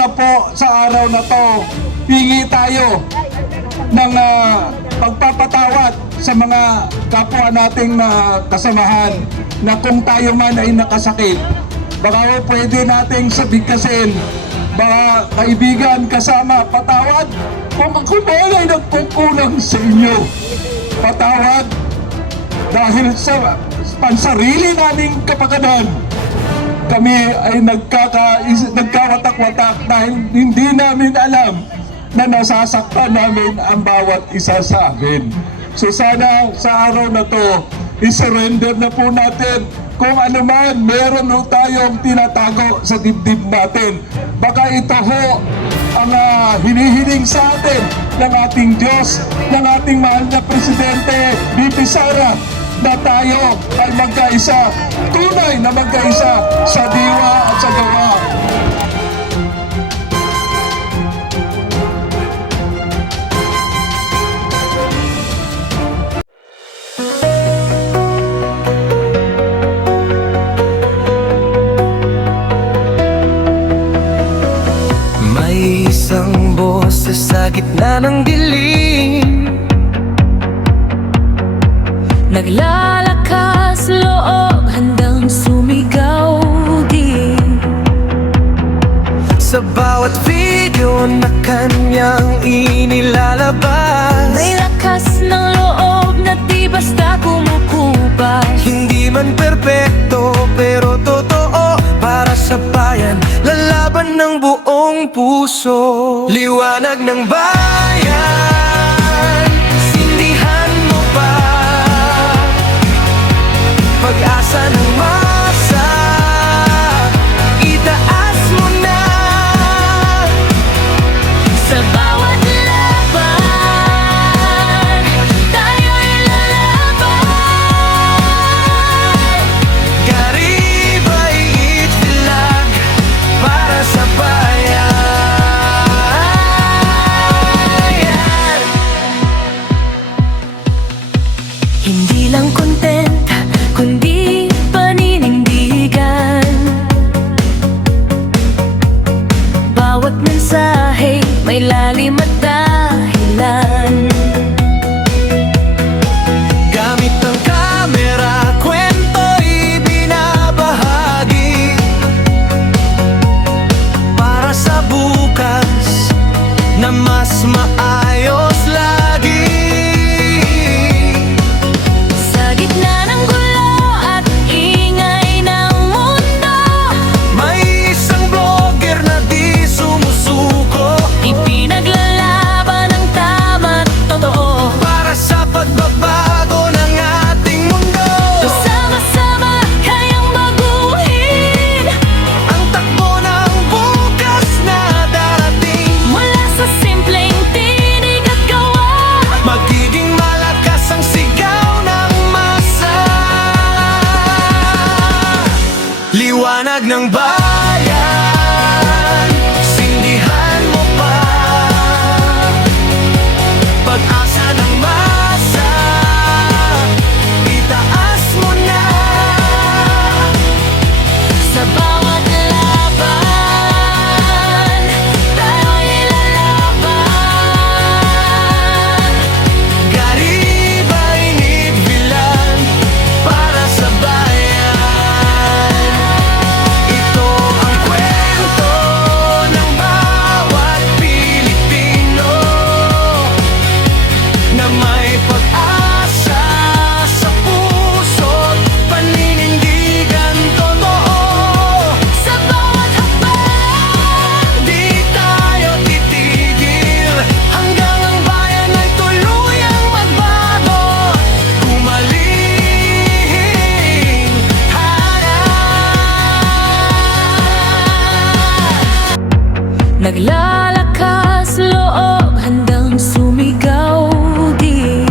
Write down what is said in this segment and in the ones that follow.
Po sa araw na to, hingi tayo ng pagpapatawad sa mga kapwa nating kasamahan na kung tayo man ay nakasakit, baka pwede nating sabigkasin, mga kaibigan kasama, patawad kung ako man ay nagkukulang sa inyo, patawad dahil sa pansarili naming kapakanan. Kami ay nagkawatak-watak dahil hindi namin alam na nasasaktan namin ang bawat isa sa amin. So sana sa araw na to, isurrender na po natin kung ano man meron ho tayong tinatago sa dibdib natin. Baka ito ho ang hinihiling sa atin ng ating Diyos, ng ating mahal na Presidente, BP Sara, na tayo ay magkaisa, tunay na magkaisa sa diwa at sa gawa. May isang boses sa gitna ng dilim, naglalakas loob, handang sumigaw din. Sa bawat video na kanyang inilalabas, may lakas ng loob na di basta kumukupas. Hindi man perpekto pero totoo, para sa bayan, lalaban ng buong puso. Liwanag ng bayan, sindihan mo ba? Pag-asa ng masa, itaas mo na. Sa bawat laban, tayo'y lalaban. Garibay itlag para sa bayan. Hindi lang kontenta, kundi paninindigan. Bawat mensahe may lalim at dahilan. Gamit ang kamera, kwento'y binabahagi para sa bukas na mas maayos lagi. Sa gitna ng gulo at ingay ng mundo, may isang vlogger na di sumusuko. Ipinaglalaban ang tama at totoo para sa pagbabago ng ating mundo. Sama-sama kayang baguhin ang takbo ng bukas na darating. Mula sa simpleng tinig at gawa, magiging malakas ang sigaw ng masa. Liwanag ng bayan, sindihan mo pa. Pag-asa ng masa, itaas mo na. Sa bawat laban, tayo'y lalaban. Garibay nigbilan para sa bayan. Ito ang kwento ng bawat Pilipino na may pag-asa sa puso't paninindigan totoo. Sa bawat hakbang, di tayo titigil hanggang ang bayan ay tuluyang magbago. Humaling hanap, naglalakas loob, handang sumigaw din.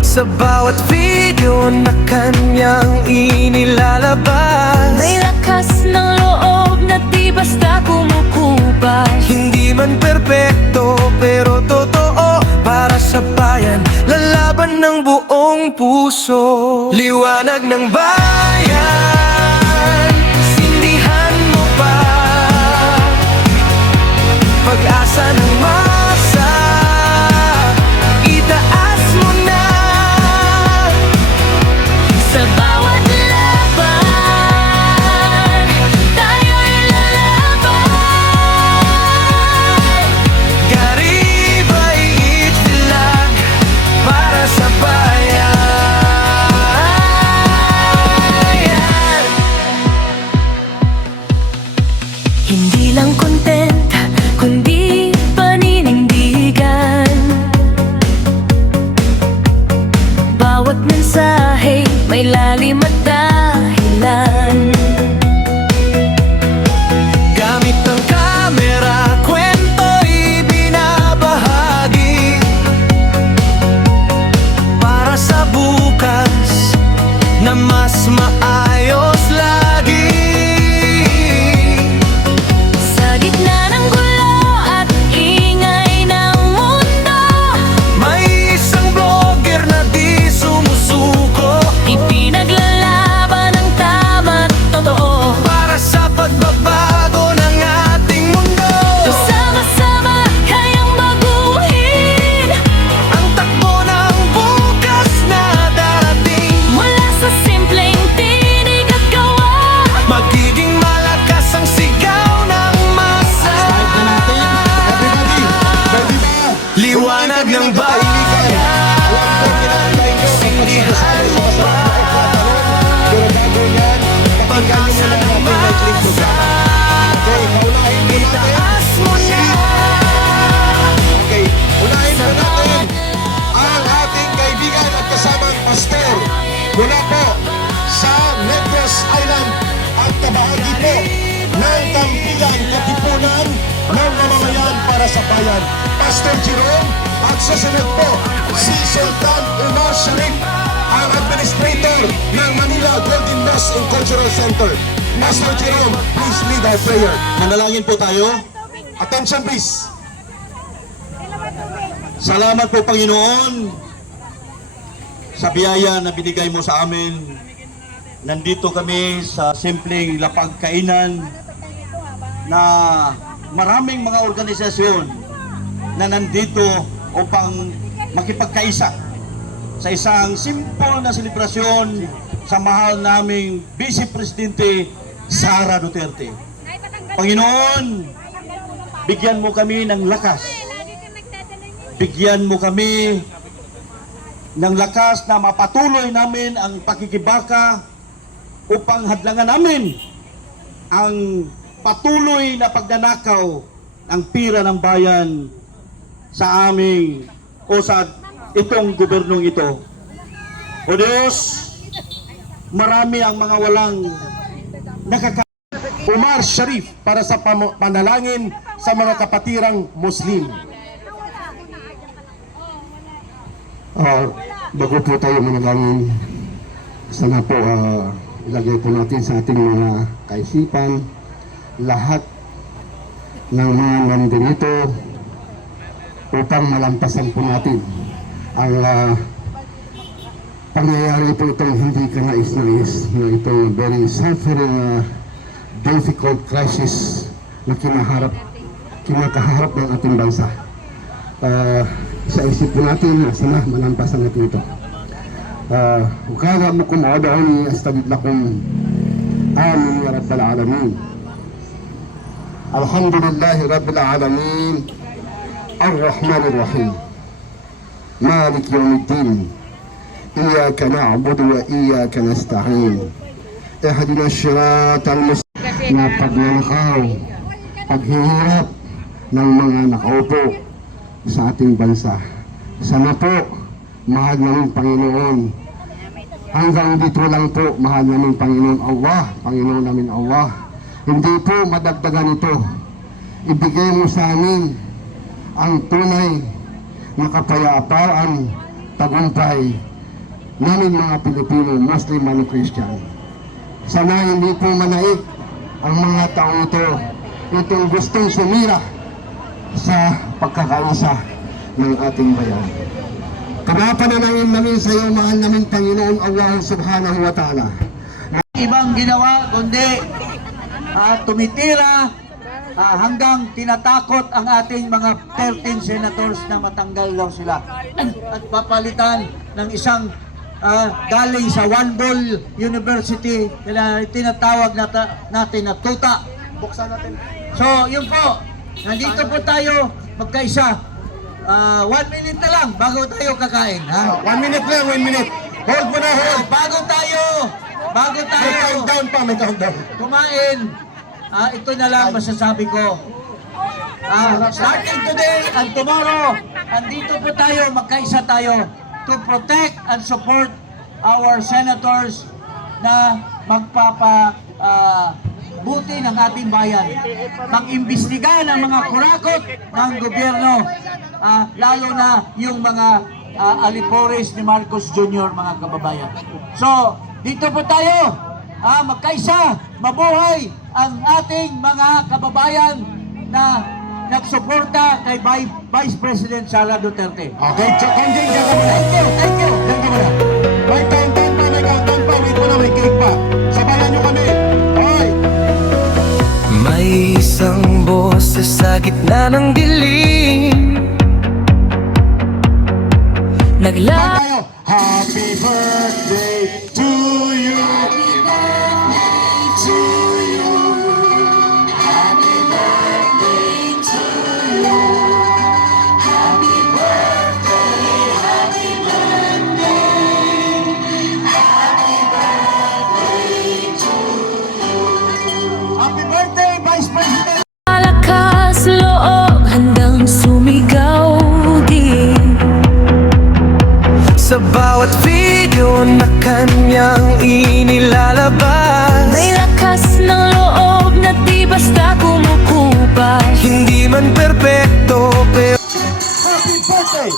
Sa bawat video na kanyang inilalabas, may lakas ng loob na di basta kumukupas. Hindi man perpekto pero totoo, para sa bayan, lalaban ng buong puso. Liwanag ng bayan, sindihan mo ba? Hindi lang content, kundi paninindigan. Bawat mensahe may lalim at dahilan. Gamit ang kamera, kwento'y binabahagi para sa bukas na mas maayos lagi. Sa gitna ng gulo at ingay ng mundo, may isang vlogger na di sumusuko. Ipinaglalaban ang tama't totoo para sa pagbabago ng ating mundo. Sama-sama kayang baguhin ang takbo ng bukas na darating. Mula sa simpleng tinig at gawa, magiging malakas ang sigaw ng masa. Everybody, ready ba? Liwanag ng bayan, sindihan mo pa. Pero bago yan, pakinggan nyo muna natin may clip program. Okay, paunahin po natin. Itaas mo na. Okay, unahin po natin ang ating kaibigan at kasamang pastor mula po sa Negros Island at kabahagi po ng Kampilan, Katipunan ng mamamayan para sa bayan. Pastor Jerome at susunod po si Sultan Umar Sharif, ang administrator ng Manila Golden Nest and Cultural Center. Pastor Jerome, please lead our prayer. Manalangin po tayo. Attention please. Salamat po Panginoon sa biyaya na binigay mo sa amin. Nandito kami sa simpleng lapagkainan na maraming mga organisasyon na nandito upang makipagkaisa sa isang simple na selebrasyon sa mahal naming Vice Presidente Sara Duterte. Panginoon, bigyan mo kami ng lakas. Bigyan mo kami ng lakas na mapatuloy namin ang pakikibaka upang hadlangan namin ang patuloy na pagnanakaw ng pira ng bayan sa aming o sa itong gobernong ito. O Diyos, marami ang mga walang Umar Sharif para sa panalangin sa mga kapatirang Muslim. Bago po tayo manalangin, sana po ilagay po natin sa ating mga kaisipan lahat ng mga nandito upang malampasan po natin ang pangyayari po itong hindi ka nais-nais na itong very suffering, difficult crisis na kinakaharap ng ating bansa. Sa isip po natin, sana malampasan natin ito. Ukara mo kumaudahuni astagid lakum. Amin ya Rabbal Alamin. Alhamdulillahi Rabbil Alamin. Ar-Rahman Ar-Rahim. Malik Yawmiddin. Iyaka na'budu wa iyaka nasta'in. Ihdina as-siratal mustaqim. Na pagnanakaw, paghihirap ng mga nakaupo sa ating bansa. Sana po, mahal namin Panginoon. Hanggang dito lang po, mahal namin Panginoon Allah, Panginoon namin Allah. Hindi po madagdagan ito. Ibigay mo sa amin ang tunay na kapayapaan, tagumpay namin mga Pilipino, Muslim at Christian. Sana hindi po manaik ang mga taong ito, itong gustong sumira sa pagkakaisa ng ating bayan. Pinapanalangin namin sa iyo, mahal namin Panginoon Allah Subhanahu wa Ta'ala. Ibang ginawa kundi tumitira hanggang tinatakot ang ating mga 13 senators na matanggal daw sila at papalitan ng isang galing sa One Ball University na tinatawag natin na tuta. Buksan natin. So yun po, nandito po tayo magkaisa. 1 minute na lang bago tayo kakain, ha? 1 minute lang, 1 minute. Hold mo na, hold. Bago tayo May countdown pa, may countdown. kumain, ito na lang masasabi ko. Starting today and tomorrow, andito po tayo, magkaisa tayo to protect and support our senators na buti ng ating bayan. Mag-imbestiga ng mga kurakot ng gobyerno, lalo na yung mga alipores ni Marcos Jr., mga kababayan. So, dito po tayo, magkaisa, mabuhay ang ating mga kababayan na nagsuporta kay Vice President Sara Duterte. Okay, Konjing, diyan ka muna. Thank you. Diyan ka muna. May countdown pa, may countdown pa. Wait mo na, may cake pa. Sabayan nyo kami. Hoy! May isang boses sa gitna ng dilim, nagla Tayo. Happy birthday to you. Happy birthday, Vice President! Lakas loob, handang sumigaw din sa bawat video na kanyang inilalabas. May lakas ng loob na di basta kumukupas. Hindi man perpekto pero Happy birthday!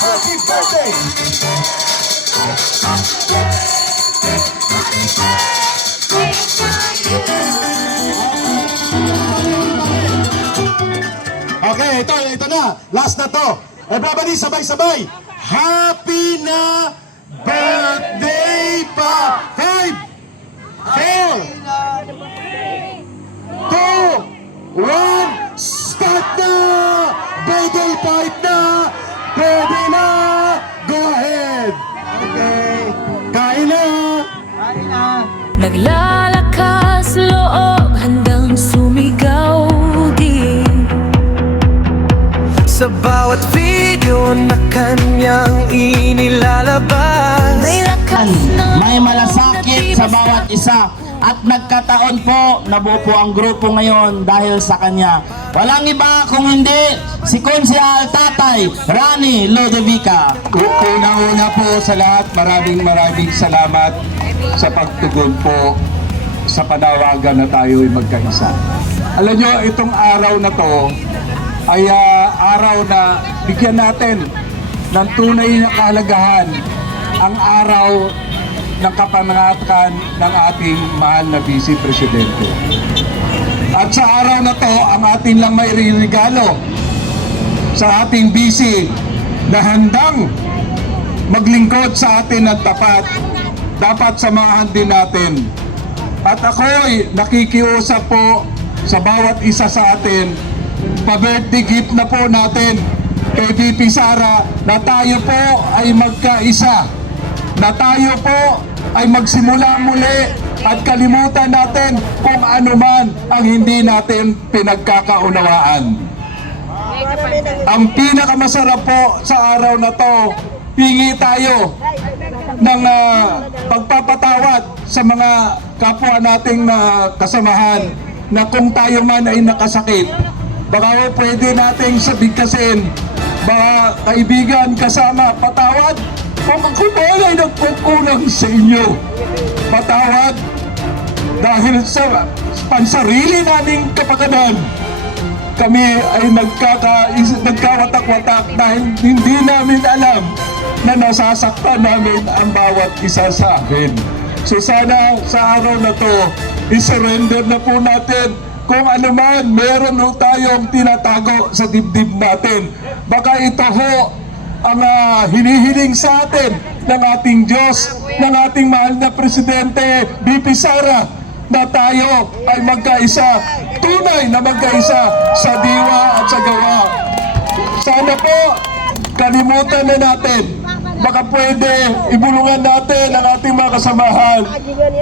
Happy birthday! Okay, ito na. Last na to. Everybody, sabay-sabay. Happy na birthday pa! 5, 4, 2, 1, start na! Birthday fight na! Pwede na! Go ahead! Okay. Kain na! Kain na! naglalakas loob, handang sumigaw din sa bawat video na kanyang inilalabas. May lakas ng May loob malasakit na sa bawat isa at nagkataon po nabuo po ang grupo ngayon dahil sa kanya. Walang iba kung hindi si Konsehal Tatay Rani Lodovica. Una-una po sa lahat, maraming salamat sa pagtugon po sa panawagan na tayo'y magkaisa. Alam nyo, itong araw na to ay araw na bigyan natin ng tunay na kahalagahan ang araw ng kapanganakan ng ating mahal na Vice Presidente. At sa araw na to, ang atin lang may regalo sa ating Vice na handang maglingkod sa atin ng tapat, dapat samahan din natin. At ako'y nakikiusap po sa bawat isa sa atin, pa-birthday gift na po natin kay VP Sara na tayo po ay magkaisa, na tayo po ay magsimula muli at kalimutan natin kung ano man ang hindi natin pinagkakaunawaan. Ang pinakamasarap po sa araw na to, hingi tayo ng pagpapatawad sa mga kapwa nating kasamahan na kung tayo man ay nakasakit, baka pwede nating sabigkasin, baka kaibigan kasama, patawad. Kung ako man ay nagkukulang sa inyo, patawad dahil sa pansarili naming kapakanan. Kami ay nagkawatak-watak dahil hindi namin alam na nasasaktan namin ang bawat isa sa amin. So sana sa araw na to, isurrender na po natin kung ano man meron ho tayong tinatago sa dibdib natin. Baka ito ho ang hinihiling sa atin ng ating Diyos, ng ating mahal na Presidente, VP Sara, na tayo ay magkaisa, tunay na magkaisa sa diwa at sa gawa. Sana po, kalimutan na natin. Baka pwede ibulungan natin ang ating mga kasamahan.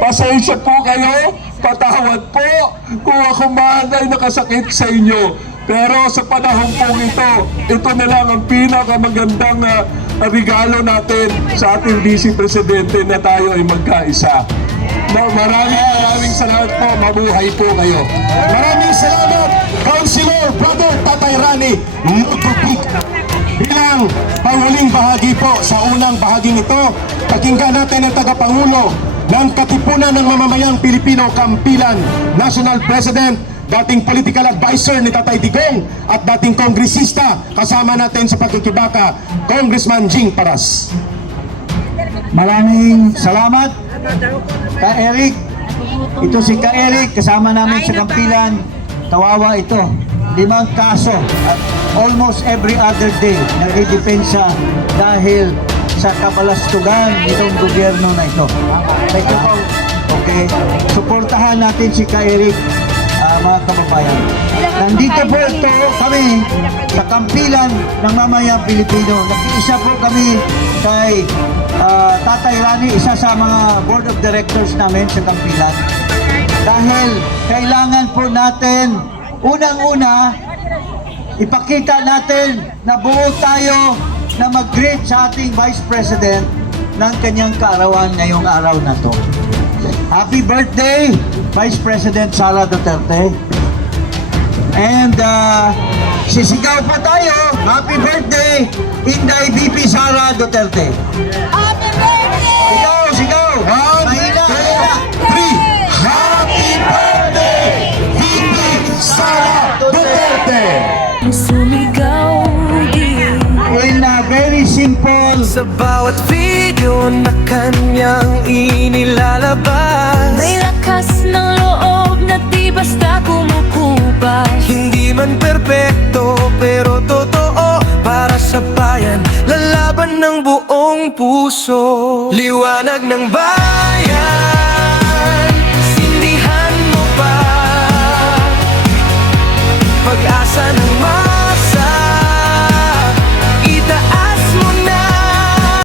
Pasensya po kayo, patawad po kung ako man ay nakasakit sa inyo. Pero sa panahon pong ito na lang ang pinakamagandang regalo natin sa ating Vice Presidente na tayo ay magkaisa. Maraming salamat po. Mabuhay po kayo. Maraming salamat, Councilor Brother Tatay Rani Ludovic. Bilang panghuling bahagi po sa unang bahaging ito, pakinggan natin ang tagapangulo ng Katipunan ng Mamamayang Pilipino Kampilan, National President, dating political advisor ni Tatay Digong at dating kongresista kasama natin sa pagkikibaka, Congressman Jing Paras. Maraming salamat, Ka Eric. Ito si Ka Eric, kasama namin sa Kampilan. Kawawa ito. 5 kaso at almost every other day nagdidepensa dahil sa kabalastugan nitong gobyerno na ito. Ito po, okay, suportahan natin si Ka Eric, mga kababayan. Nandito po ito kami sa Kampilan ng Mamayang Pilipino. Nakiisa po kami kay Tatay Rani, isa sa mga board of directors namin sa Kampilan. Dahil kailangan po natin, unang-una, ipakita natin na buo tayo na mag-greet sa ating Vice President ng kanyang kaarawan ngayong araw na to. Happy birthday, Vice President Sara Duterte. And sisigaw pa tayo, happy birthday, Inday VP Sara Duterte. Happy birthday! Sigaw, sigaw! Mahina, mahina! 3. Happy birthday, VP Sara Duterte! Sumigaw din. In a very simple, Sa bawat video na kanyang inilalabas, May lakas ng loob na di basta kumukupas. hindi man perpekto pero totoo. Para sa bayan, lalaban ng buong puso. Liwanag ng bayan,